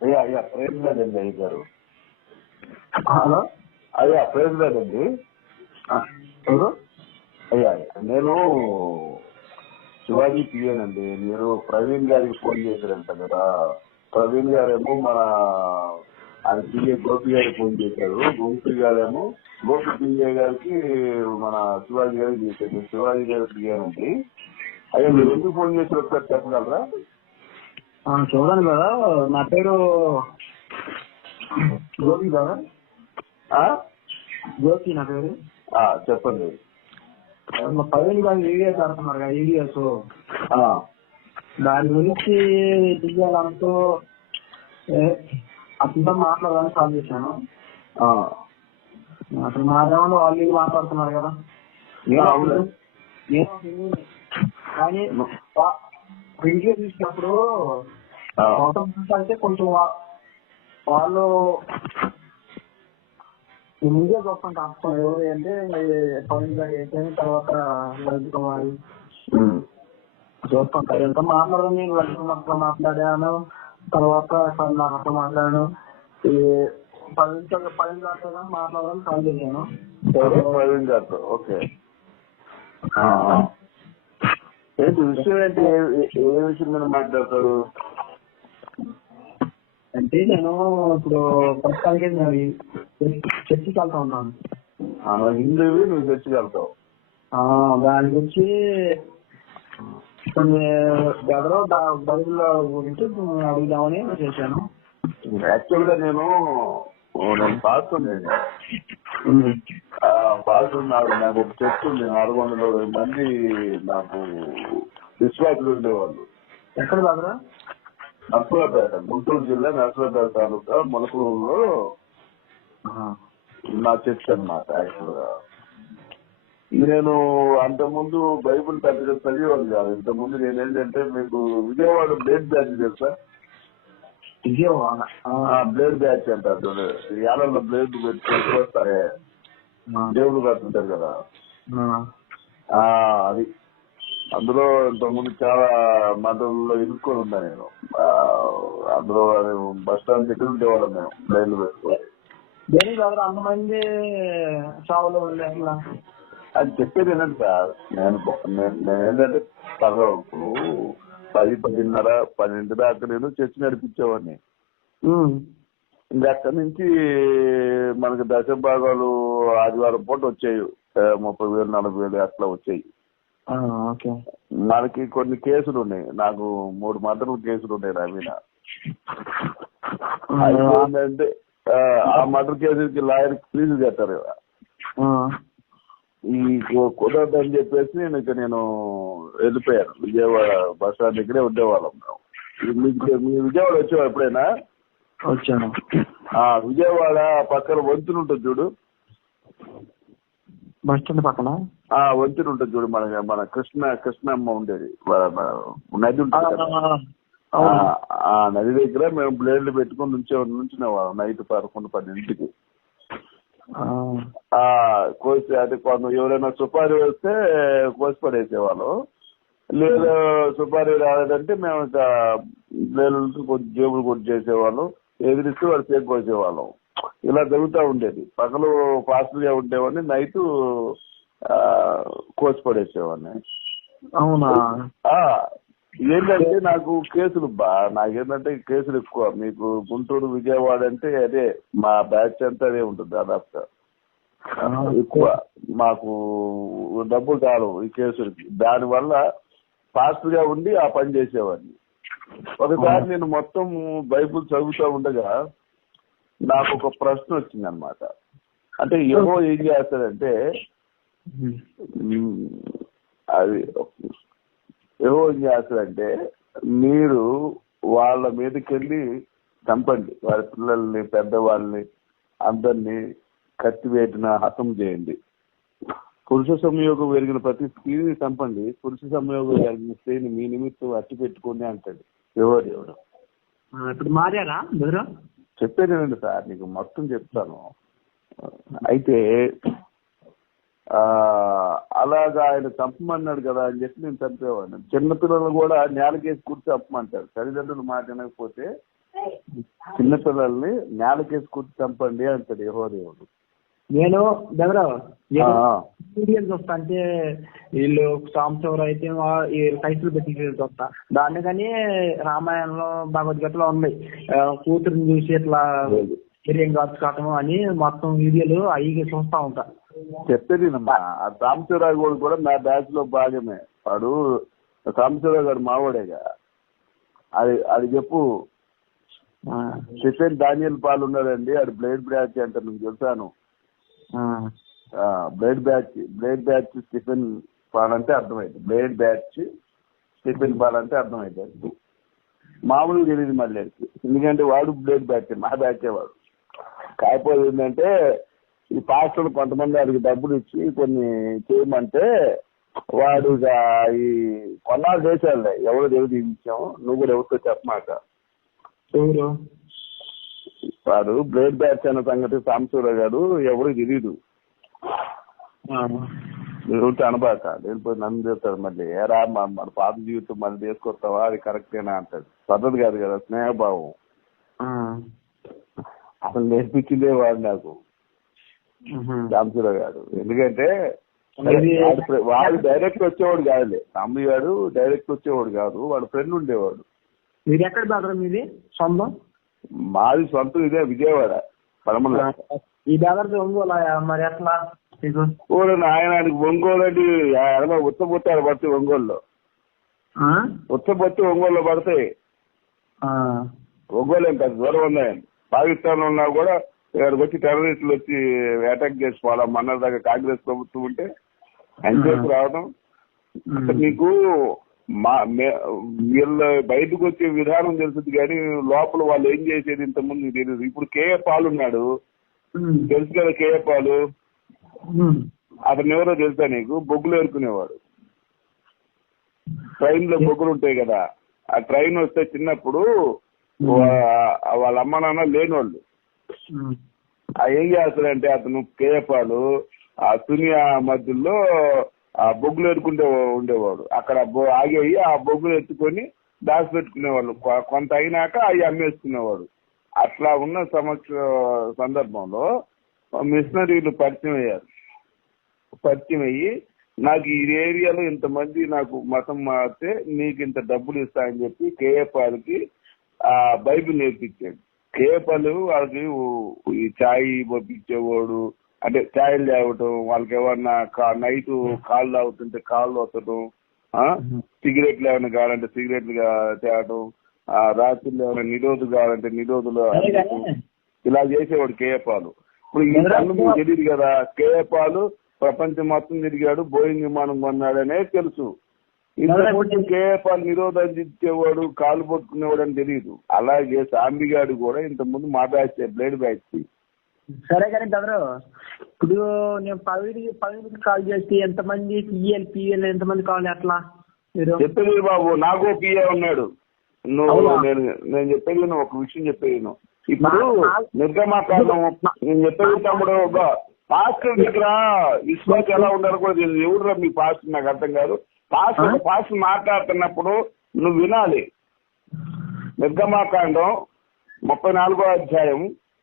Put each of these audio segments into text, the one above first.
అయ్యా అయ్యా ప్రేజ్ లేదండి అయ్య గారు. హలో అయ్యా ప్రేజ్ లేదండి. ఎవరు? అయ్యా నేను శివాజీ పియ్యానండి. మీరు ప్రవీణ్ గారికి ఫోన్ చేశారంట కదా. ప్రవీణ్ గారేమో మన ఆయన పిఏ గోపి గారికి ఫోన్ చేశారు. గోపి గారేమో గోపి పిఏ గారికి మన శివాజీ గారికి చేశారు. శివాజీ గారికి పియ్యానండి. అయ్యా మీరు ఎందుకు ఫోన్ చేసి ఒకసారి చెప్పగలరా? చూడండి కదా, నా పేరు గోపి కదా. గోపి నా పేరు. చెప్పండి. ప్రవీణ్ గారు ఈడిఎస్ ఆడుతున్నారు కదా, ఈడిఎస్ దాని గురించి దిగాలంటూ అతనితో మాట్లాడాలని కాల్ చేశాను. అసలు మా దేవంలో వాళ్ళు మాట్లాడుతున్నారు కదా. కానీ వీడియో చూసినప్పుడు అంటే కొంచెం వాళ్ళు వీడియో చూస్తుంటే అర్థం ఎవరు అంటే పవన్ గారు వేసాను, తర్వాత లలిత కుమారి చూస్తుంటారు. ఎంత మాట్లాడాను, నేను లలిత మాట్లాడాను, తర్వాత నాకు మాట్లాడాను. ఈ పవన్ గారితో మాట్లాడాలని కాల్ చేశాను. ప్రవీణ్ గారితో ఓకే. ఏంటి విషయం ఏంటి? ఏ విషయం మీద మాట్లాడతారు అంటే నేను ఇప్పుడు ప్రస్తుతానికి చర్చికి వెళ్తా ఉన్నాను. హిందువు నువ్వు చర్చికి వెళ్తావు. దాని గురించి కొన్ని ఎవరో బైబిల్ గురించి అడుగుదామని చేశాను. యాక్చువల్ గా నేను పాడుతుండేది. పాడుతున్నాడు. నాకు ఒక చర్చ ఉంది. 420 మంది నాకు విశ్వాసులు ఉండేవాళ్ళు. ఎక్కడ బాగా? నర్సరాపేట, గుంటూరు జిల్లా నర్సరాపేట తాలూకా మొలకూరులో నా చర్చ్ అన్నమాట. యాక్చువల్ గా నేను అంతకుముందు బైబుల్ పెద్దగా చదివేవాడు కాదు. ఇంతకుముందు నేనేంటంటే మీకు విజయవాడ బ్లేడ్ బ్యాచ్ తెలుసా? బ్లేడ్ బ్యాచ్ అంటారు. యాలలో బ్లేడ్ పెట్టుకొని వస్తారే దేవుడు కట్టుంటారు కదా, అది. అందులో ఇంతకుముందు చాలా మంటల్లో ఇరుక్కొని ఉన్నా నేను. అందులో బస్ స్టాండ్ దగ్గర ఉండేవాళ్ళం మేము లైన్లు పెట్టుకోవాలి. అంతమంది చావులో అది చెప్పేది ఏంటంటే సార్, నేను ఏంటంటే ఇప్పుడు 10, 10:30, 12 దాకా నేను చర్చి నడిపించేవాడిని. ఇంకా అక్కడి నుంచి మనకి దశ భాగాలు ఆదివారం పూట వచ్చాయి. 30,000, 40,000 అట్లా వచ్చాయి. మనకి కొన్ని కేసులు ఉన్నాయి. నాకు 3 మర్డర్ల కేసులు ఉన్నాయి నా మీద. ఏంటంటే ఆ మర్డర్ కేసులకి లాయర్ ఫీజు కట్టారు కదా. ఈ కుదరదని చెప్పేసి నేను వెళ్ళిపోయాను. విజయవాడ బస్ స్టాండ్ దగ్గరే ఉండేవాళ్ళం. మీ విజయవాడ వచ్చేవా ఎప్పుడైనా? వచ్చాను. విజయవాడ పక్కన వంతులు ఉంటుంది చూడు, బస్ స్టాండ్ పక్కన వంతులు ఉంటుంది చూడు. మన కృష్ణమ్మ ఉండేది నది ఉంటుంది. ఆ నది దగ్గర మేము బ్లేడ్లు పెట్టుకుని నుంచునేవాళ్ళం నైట్ 11, 12కి. కోసి అది ఎవరైనా సుపారీ వస్తే కోసి పడేసేవాళ్ళం. లేదా సుపారీ రాలేదంటే మేము ఇక బ్లేడ్లు కొంచెం జేబులు కొట్టి చేసేవాళ్ళం. ఎదిరిస్తే వాళ్ళు చేసి కోసేవాళ్ళం. ఇలా జరుగుతూ ఉండేది. పగలు ఫాస్ట్ గా ఉండేవాడిని, నైట్ కోసి పడేసేవాడిని. అవునా? ఏంటంటే నాకు కేసులు నాకేంటంటే కేసులు ఎక్కువ. మీకు గుంటూరు, విజయవాడ అంటే అదే మా బ్యాచ్ అంతా అదే ఉంటుంది దాదాపుగా. ఎక్కువ మాకు డబ్బులు చాలు ఈ కేసులకి. దానివల్ల ఫాస్ట్ గా ఉండి ఆ పని చేసేవాడిని. ఒకసారి నేను మొత్తం బైబుల్ చదువుతూ ఉండగా నాకు ఒక ప్రశ్న వచ్చింది అనమాట. అంటే యెహోవా ఏం చేస్తాడంటే, అది యెహోవా ఏం చేస్తాడంటే, మీరు వాళ్ళ మీదకి వెళ్ళి చంపండి. వారి పిల్లల్ని, పెద్దవాళ్ళని అందరినీ కత్తివేటిన హతం చేయండి. పురుష సంయోగం పెరిగిన ప్రతి స్త్రీని చంపండి. పురుష సంయోగం కలిగిన స్త్రీని మీ నిమిత్తం అట్టి పెట్టుకోండి అంటాడు యెహోవా దేవుడు. ఇప్పుడు మారారా? చెప్పేదేనండి సార్, నీకు మొత్తం చెప్తాను. అయితే అలాగా ఆయన చంపమన్నాడు కదా అని చెప్పి నేను చంపేవాడిని. చిన్నపిల్లలు కూడా నేలకేసి కూర్చి చంపమంటారు. తల్లిదండ్రులు మాట వినకపోతే చిన్నపిల్లల్ని నేలకేసి కూర్చి చంపండి అంటాడు యెహోవా దేవుడు. నేను దగ్గర సీరియల్స్ వస్తా అంటే వీళ్ళు సాంబశివరావు అయితే టైటిల్ పెట్టి వస్తా. దాన్ని కానీ రామాయణంలో భగవద్గీతలో ఉంది, కూతురుని చూసి ఇట్లా హిర్యం కాచుకోవటం అని మొత్తం వీడియోలు అవి చూస్తా ఉంటా. చెప్పేది సాంబశివరావు కూడా నా బ్యాచ్ లో భాగమే. వాడు సాంబశివరావు గారు మావాడేగా. అది చెప్పు. స్టీఫెన్ డానియల్ పాల్ ఉన్నాడండి, అది బ్లేడ్ బ్యాచ్ అంటే మీకు తెలుసాను. బ్లేడ్ బ్యాచ్ స్టీఫెన్ పాల్ అంటే అర్థమైంది. బ్లేడ్ బ్యాచ్ స్టీఫెన్ పాల్ అంటే అర్థమైంది. మామూలుగా తెలియదు మళ్ళీ, ఎందుకంటే వాడు బ్లేడ్ బ్యాచ్, మా బ్యాచే వాడు. కాకపోతే ఏంటంటే ఈ పాస్టర్లు కొంతమంది వాడికి డబ్బులు ఇచ్చి కొన్ని చేయమంటే వాడు ఈ కొన్నాళ్ళు చేశాడులే. ఎవరో దేవుడు ఇచ్చాము, నువ్వు కూడా ఎవరితో చెప్పమాట. వాడు బ్లేడ్ బ్యాచ్ అన్న సంగతి సాంబశివరావు గారు ఎవరికి తెలియదు. మీరు అనబాక వెళ్ళిపోయి నన్ను చేస్తాడు. మళ్ళీ ఏరా మన పాత జీవితం మళ్ళీ తీసుకొస్తావా, అది కరెక్టేనా అంటాడు. పద్ధతి కాదు కదా, స్నేహభావం. అసలు నేర్పించిందే వాడు నాకు, సాంబశివరావు గారు. ఎందుకంటే వాడు డైరెక్ట్ వచ్చేవాడు కాదులే, తమ్మి గారు డైరెక్ట్ వచ్చేవాడు కాదు, వాడు ఫ్రెండ్ ఉండేవాడు. మీరు ఎక్కడ బ్రదర్ మీది సొంతం? మాది సొంతం ఇదే విజయవాడ పడమల. ఈ బ్రదర్ ఒంగోలు మరి ఎట్లా? ఆయనకి ఒంగోలు అంటే ఉత్తపొత్తాలు పడతాయి ఒంగోలులో. ఉత్తపొత్తి ఒంగోలులో పడతాయి. ఒంగోలు ఏం కాదు, దూరం ఉన్నాయండి. పాకిస్తాన్ లో ఉన్నా కూడా ఇక్కడికి వచ్చి టెర్రరిస్టులు వచ్చి అటాక్ చేసి పోవడం. మన దాకా కాంగ్రెస్ ప్రభుత్వం ఉంటే ఎంతసేపు రావడం. నీకు వీళ్ళు బయటకు వచ్చే విధానం తెలుస్తుంది కానీ లోపల వాళ్ళు ఏం చేసేది ఇంతకుముందు తెలియదు. ఇప్పుడు కేఏ పాల్ ఉన్నాడు, తెలుసు కదా కేఏ పాలు. అతను ఎవరో తెలుసా నీకు? బొగ్గులు ఏరుకునేవాడు. ట్రైన్ లో బొగ్గులు ఉంటాయి కదా, ఆ ట్రైన్ వస్తే చిన్నప్పుడు వాళ్ళ అమ్మ నాన్న లేనివాళ్ళు ఏం చేస్తారంటే అతను కేఏ పాలు ఆ దునియా మధ్యలో ఆ బొగ్గులు ఏరుకుంటే ఉండేవాడు. అక్కడ ఆగేయి ఆ బొగ్గులు ఎత్తుకొని దాచి పెట్టుకునేవాళ్ళు. కొంత అయినాక అవి అమ్మేసుకునేవాడు. అట్లా ఉన్న సందర్భంలో మిషనరీలు పరిచయం అయ్యారు. పరిచయం అయ్యి నాకు ఈ ఏరియాలో ఇంతమంది నాకు మతం మారితే నీకు ఇంత డబ్బులు ఇస్తా అని చెప్పి కేఏ పాల్కి ఆ బైబిల్ నేర్పించాడు. కేఏ పాలు వాళ్ళకి ఈ ఛాయ్ పంపించేవాడు, అంటే ఛాయలు తేవటం, వాళ్ళకి ఏమన్నా నైట్ కాళ్ళు తాగుతుంటే కాళ్ళు వత్తడం, సిగరెట్లు ఏమైనా కావాలంటే సిగరెట్లు తేవటం, రాత్రులు ఏమైనా నిరోధులు కావాలంటే నిరోధులు, ఇలా చేసేవాడు కేఏ పాలు. ఇప్పుడు ఈ పనులు మీకు తెలియదు కదా. కేఏ పాలు ప్రపంచం మొత్తం తిరిగాడు, బోయింగ్ విమానం కొన్నాడనే తెలుసు. ఇంతకుముందు కేఏ పాలు నిరోధం ఇచ్చేవాడు, కాలు పట్టుకునేవాడు అని తెలియదు. అలాగే సాంబిగాడు కూడా ఇంతకుముందు మా బ్యాచ్, బ్లేడ్ బ్యాచ్. సరే కానీ బ్రదరు, ఇప్పుడు నేను పవిడికి కాల్ చేస్తే ఎంతమంది పిఎల్ ఎంతమంది కావాలి అట్లా చెప్పేది బాబు? నాకు పిఏ ఉన్నాడు. నేను చెప్పేది ఒక విషయం చెప్పేది. ఇప్పుడు నిర్గమాకాండం నేను చెప్పేది తమ్ముడు, ఒక పాస్టర్ దగ్గర విశ్వాసం ఎలా ఉండాలో కూడా తెలియదు. ఎవరురా మీ పాస్టర్? నాకు అర్థం కాదు. పాస్టర్ మాట్లాడుతున్నప్పుడు నువ్వు వినాలి. నిర్గమాకాండం 34వ అధ్యాయం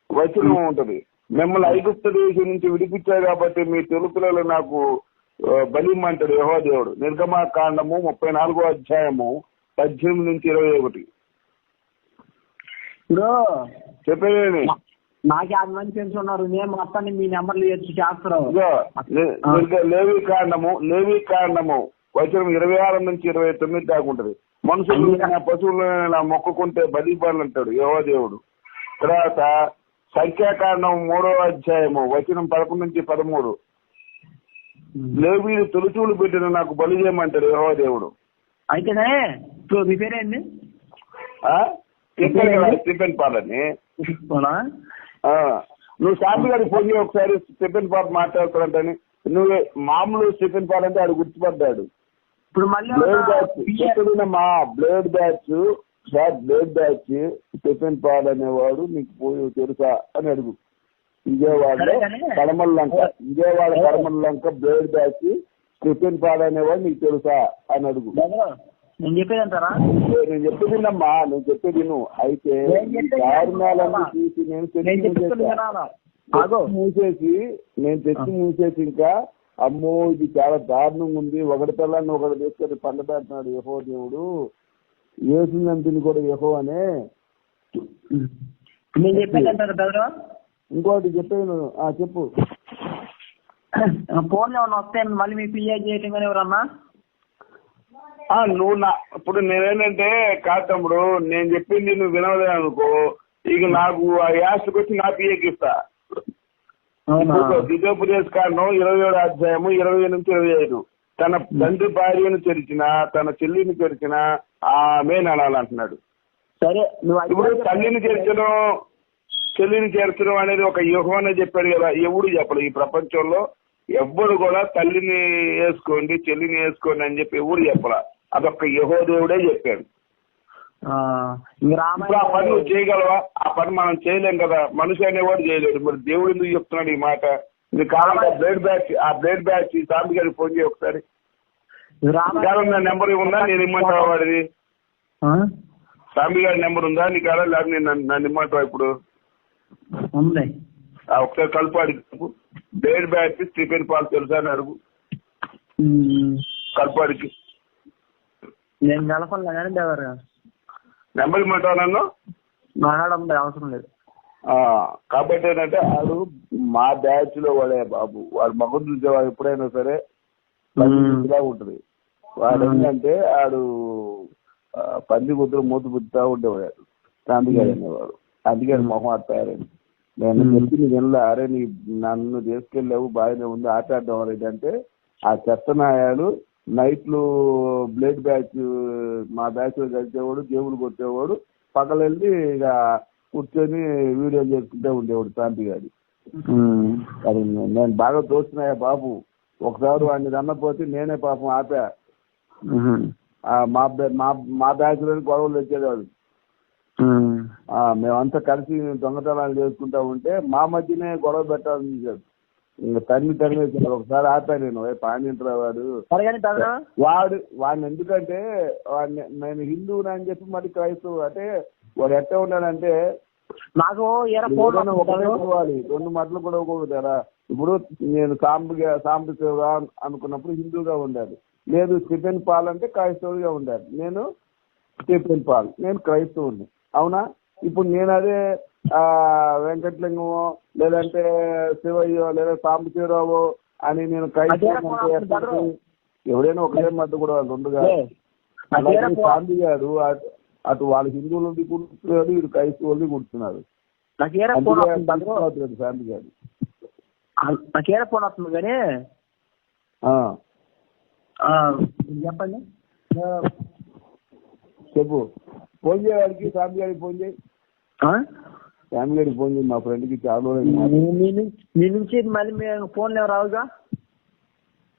వచనం ఉంటది. మిమ్మల్ని ఐగుప్తు దేశం నుంచి విడిపించారు కాబట్టి మీ తెలుగు పిల్లలు నాకు బలిమ్మంటాడు యెహోవా దేవుడు. నిర్గమాకాండము 34వ అధ్యాయము 18 నుంచి 21. ఇప్పుడు చెప్పేది నాకు 50 మంది ఫ్రెండ్స్ ఉన్నారు, నేను మొత్తాన్ని మీ నెంబర్లు చేస్తారు. లేవి కాండము వచనం 26 నుంచి 29 దాకా ఉంటది. మనుషులు పశువులను మొక్కుకుంటే బలి అంటాడు యెహోవా దేవుడు. తర్వాత సంఖ్యాకాండం 3వ అధ్యాయము వచనం 11 నుంచి 13. లేవీలు తొలిచూలు పెట్టిన నాకు బలి చేయమంటాడు యెహోవా దేవుడు. అయితేనే మీ పేరేంది? స్టీఫెన్ పాల్ అని. నువ్వు సాంబి గారికి ఫోన్ చేయి ఒకసారి, స్టీఫెన్ పాల్ మాట్లాడుతాడంటని. నువ్వే మామూలు స్టీఫెన్ పాల్ అంటే ఆడు గుర్తుపడ్డాడు. ఇప్పుడు మళ్ళీ బ్లేడ్ బ్యాచ్ స్టీఫెన్ పాల్ అనేవాడు నీకు పోయి తెలుసా అని అడుగు. విజయవాడలో Kadamallanka, Vijayawada Kadamallanka blade batch Stephen Paul అనేవాడు నీకు తెలుసా అని అడుగు. నేను చెప్పేది అంటారా? నేను చెప్పేదిమ్మా, నేను చెప్పేది నువ్వు. అయితే దారుణాలన్నీ చూసి నేను తెచ్చి మూసేసి ఇంకా అమ్మో ఇది చాలా దారుణంగా ఉంది, ఒకటి పిల్లల్ని ఒకటి తీసుకొని పండ పెడుతున్నాడు యెహోవా దేవుడు, యేసునంతిని కూడా యెహోవా అనే. నేను చెప్పేది అంటారు బ్రదర్. ఇంకోటి చెప్పేది చెప్పు. ఫోన్లో ఏమన్నా వస్తే మళ్ళీ మీ పిఏ చేయటం కానీ ఎవరన్నా నువ్వు ఇప్పుడు నేనేంటంటే కాదు తమ్ముడు, నేను చెప్పింది నువ్వు వినవదే అనుకో, ఇక నాకు ఆ యాస్కి వచ్చి నా పిఏకి ఇస్తా. ద్వితీయోపదేశ కాండం 27వ అధ్యాయము 20-25 తన తండ్రి భార్యను చెరిచిన తన చెల్లిని చెరిచిన ఆమె అనాలంటున్నాడు. సరే, ఇప్పుడు తల్లిని చేర్చడం చెల్లిని చేర్చడం అనేది ఒక యెహోవానే చెప్పాడు కదా, ఎవడు చెప్పడు ఈ ప్రపంచంలో. ఎవ్వడు కూడా తల్లిని వేసుకోండి చెల్లిని వేసుకోండి అని చెప్పి ఎవడు చెప్పలా, అదొక్క యెహోవా దేవుడే చెప్పాడు. ఆ పని నువ్వు చేయగలవా? ఆ పని మనం చేయలేం కదా, మనిషి అనేవాడు చేయలేడు. మరి దేవుడు ఎందుకు చెప్తున్నాడు ఈ మాట? ఇది కావాలంటే ఆ బ్లేడ్ బ్యాచ్ సాంబి గారికి ఫోన్ చేయి ఒకసారి. నా నెంబర్ ఉందా? నేను ఇమ్మంటావా వాడిది? సాంబి గారి నెంబర్ ఉందా నీ కాదా? లేదా నేను నన్ను ఇమ్మంటావా ఇప్పుడు? ఒకసారి కలుపు అడిగి బ్లేడ్ బ్యాచ్ స్టీఫెన్ పాల్ తెలుసా అని అడుగు, కలుపు అడిగి. నేను కలపలే కానీ నెంబర్ ఇమ్మంటావా నన్ను? మాట్లాడడం అవసరం లేదు. కాబట్టి ఏంటంటే వాడు మా బ్యాచ్ లో వాడే బాబు, వాడు మగం చూసేవాడు ఎప్పుడైనా సరే పందిలా ఉంటుంది. వాడు ఏంటంటే వాడు పంది కుదురు మూత పుచ్చుతా ఉండేవాడు గాంధీగారు అనేవాడు. అందుకని మొహం అత్తారని నేను చెప్పింది వినలే. అరే నన్ను తీసుకెళ్ళావు బాగానే ఉంది, ఆటాడడం అంటే ఆ చెత్తనాయాలు నైట్లు బ్లేడ్ బ్యాచ్ మా బ్యాచ్ లో కలిసేవాడు, జేబులు కొట్టేవాడు, పక్కలెళ్ళి ఇక కూర్చొని వీడియోలు చేసుకుంటే ఉండేవాడు శాంతి గారి. అది నేను బాగా తోస్తున్నాయా బాబు, ఒకసారి వాడిని రన్నపోతే నేనే పాపం ఆపా. మా బ్యాచ్ లోని గొడవలు వచ్చేవాడు. మేమంతా కలిసి దొంగతనాలు చేసుకుంటా ఉంటే మా మధ్యనే గొడవ పెట్టాలని చూశాడు. ఇంకా తరిమి ఒకసారి ఆపా నేను, పాండింటరా వాడిని ఎందుకంటే నేను హిందువుని అని చెప్పి మరి క్రైస్తవు అంటే వాడు ఎట్లా ఉన్నాడంటే నాకు ఒకటే పోవాలి, 2 మాటలు కూడా ఒకటి కదా. ఇప్పుడు నేను సాంబశివగా అనుకున్నప్పుడు హిందూగా ఉండాలి, లేదు స్టీఫెన్ పాల్ అంటే క్రైస్తవుడిగా ఉండాలి. నేను స్టీఫెన్ పాల్, నేను క్రైస్తవుని, అవునా? ఇప్పుడు నేను అదే వెంకటలింగమో లేదంటే శివయ్యో లేదా సాంబశివరావు అని నేను క్రైస్తవు ఎవడైనా ఒకటే మధ్య కూడా వాళ్ళు ఉండగా. అలాగే శాంతి గారు అటు వాళ్ళ హిందువులది కూర్చున్నాడు, ఇటు క్రైస్తవులది కూర్చున్నారు. శాంతి గారు నాకేడా ఫోన్ వస్తుంది కానీ చెప్పండి. చెప్పు. ఫోన్ చేయడానికి శాంతి గారికి ఫోన్ చేయి, శాంతి గారికి ఫోన్ చేయి. మా ఫ్రెండ్కి చాలా మీ నుంచి మళ్ళీ ఫోన్లు రావుగా.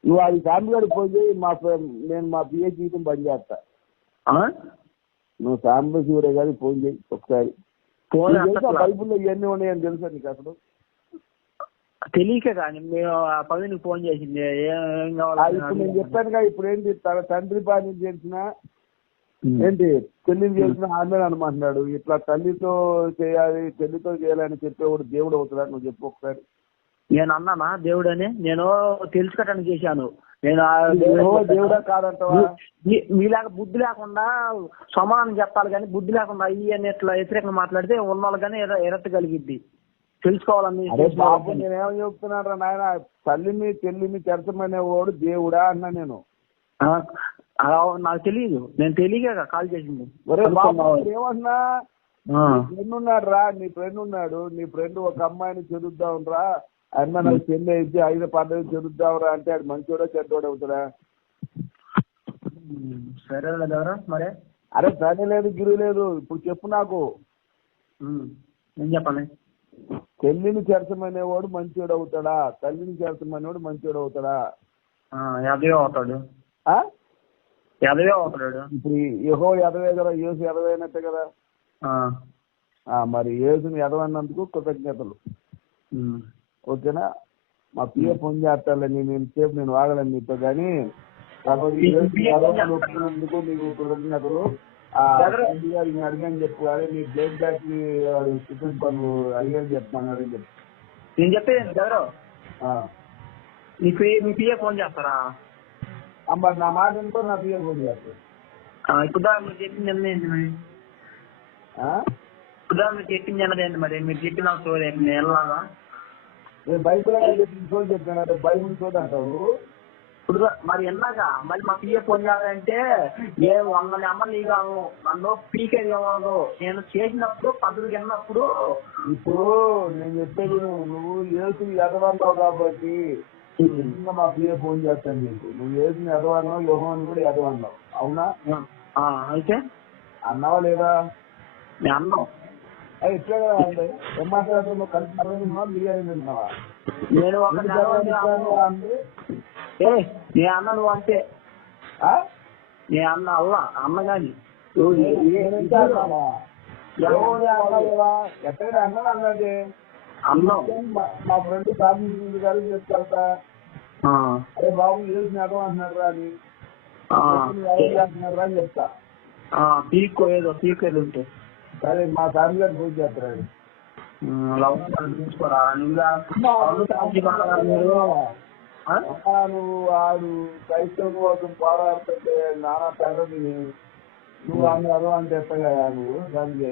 నువ్వు అది శాంతి గారికి ఫోన్ చేయి. నేను మా పిఏ జీవితం బంద్ చేస్తా. నువ్వు సాంబశివరే గారికి ఫోన్ చేయి ఒకసారి. బైబుల్లో ఇవన్నీ ఉన్నాయని తెలుసా నీకు? అసలు తెలియక కానీ పదికి ఫోన్ చేసింది ఏం కావాలి ఇప్పుడు నేను చెప్పానుగా. ఇప్పుడు ఏంటి తండ్రి భార్యను చేసిన ఏంటి చెల్లిని చేసిన ఆమె అనమంటున్నాడు. ఇట్లా తల్లితో చేయాలి చెల్లితో చేయాలని చెప్పేవాడు దేవుడు అవుతాడా? నువ్వు చెప్పు ఒకసారి. నేను అన్నానా దేవుడు అని? నేను తెలుసుకోవటానికి చేశాను. నేను దేవుడా కాదంటావా? మీలాగా బుద్ధి లేకుండా సమానం చెప్పాలి కానీ బుద్ధి లేకుండా అయ్యి అని ఇట్లా వ్యతిరేకంగా మాట్లాడితే ఉన్నవాళ్ళు కానీ ఎరట్టగలిగిద్ది. తెలుసుకోవాలని నేనేమో చెప్తున్నాను రా నాయన, తల్లిని చెల్లిని చెరచమనేవాడు దేవుడా అన్నా నేను. నాకు తెలియదు, నేను తెలియక కాల్ చేసింది. ఏమన్నా ఫ్రెండ్ ఉన్నాడు రా, నీ ఫ్రెండ్ ఉన్నాడు, నీ ఫ్రెండ్ ఒక అమ్మాయిని చెరుద్దాం రా, అమ్మ నాకు చెల్లి అయితే 5 పద్ధతి చెరుద్దాం రా అంటే అది మంచోడా చెడ్డోడు అవుతాడా? సరే మరి. అరే సరే లేదు గిరి లేదు, ఇప్పుడు చెప్పు నాకు. ఏం చెప్పాలి? చెల్లిని చేర్చమనేవాడు మంచోడు అవుతాడా, తల్లిని చేర్చమనేవాడు మంచోడు అవుతాడా? యాదవే అవుతాడు. యాదవే అవుతాడు. ఇప్పుడు యెహో యాదవే కదా, యేసు యాదవే అయినట్టే కదా. మరి యేసుని యాదవ అన్నందుకు కృతజ్ఞతలు. ఓకేనా? మా పిఏ ఫోన్ చేస్తానులే, నేను వాడలేను మీతో కానీ ఒప్పుకున్నందుకు నీకు కృతజ్ఞతలు. అడిగాని చెప్పు, అదే మీ బ్లడ్ బ్యాక్ చికెన్ పనులు అడిగాని చెప్తాను చెప్పు. నేను చెప్పేది ఎవరు మీ పిఏ ఫోన్ చేస్తారా? మరి నా మాట ఎంతో నా పిఏ ఫోన్ చేస్తాను. ఇప్పుడు మీరు చెప్పింది ఏంటి మరి? ఇప్పుడు మీరు చెప్పింది ఏంటి మరి? మీరు చెప్పిన స్టోరీ వెళ్ళాలా? నేను బైబుల్ చెప్పాను, బైబుల్ చోటు అంటావు. ఇప్పుడు మరి ఎన్నాక మరి మా పిఏ ఫోన్ చేయాలంటే 100 నెంబర్లు ఇవ్వను, నన్ను పీకేది ఇవ్వను. నేను చేసినప్పుడు పద్ధతి విన్నప్పుడు ఇప్పుడు నేను చెప్పేది నువ్వు ఏసు ఎదవన్నావు కాబట్టి మా పిఏ ఫోన్ చేస్తాను నీకు. నువ్వు ఏసుని ఎదవన్నావు, యోహాన్ని కూడా ఎదవన్నావు, అవునా? అయితే అన్నావా లేదా? నేను అన్నావు. ఎట్లా కదా అంటే ఏం మాట్లాడుతున్నావు? కలిసి అర్థం బిర్యానీ తింటున్నావా? నేను నేను అన్న నువ్వు అంటే నేను అన్న అల్లా అన్న కానీ ఎక్కడ అన్నాడు అన్నది అన్నం మా ఫ్రెండ్ సాధించింది గారు చెప్తా. అరే బాబు ఏది అర్థం అంటున్నాడు రా అని అంటున్నాడు రా అని చెప్తా. పీకో ఏదో పీకేది ఉంటే సరే మా ఫ్యామిలీ గారు పూజ చేస్తారు. నువ్వు ఆడు క్రైస్తవ కోసం పోరాడుతుంటే నానా తండ్రి నువ్వు అందరూ అంటే ఎత్తగా నువ్వు దానికి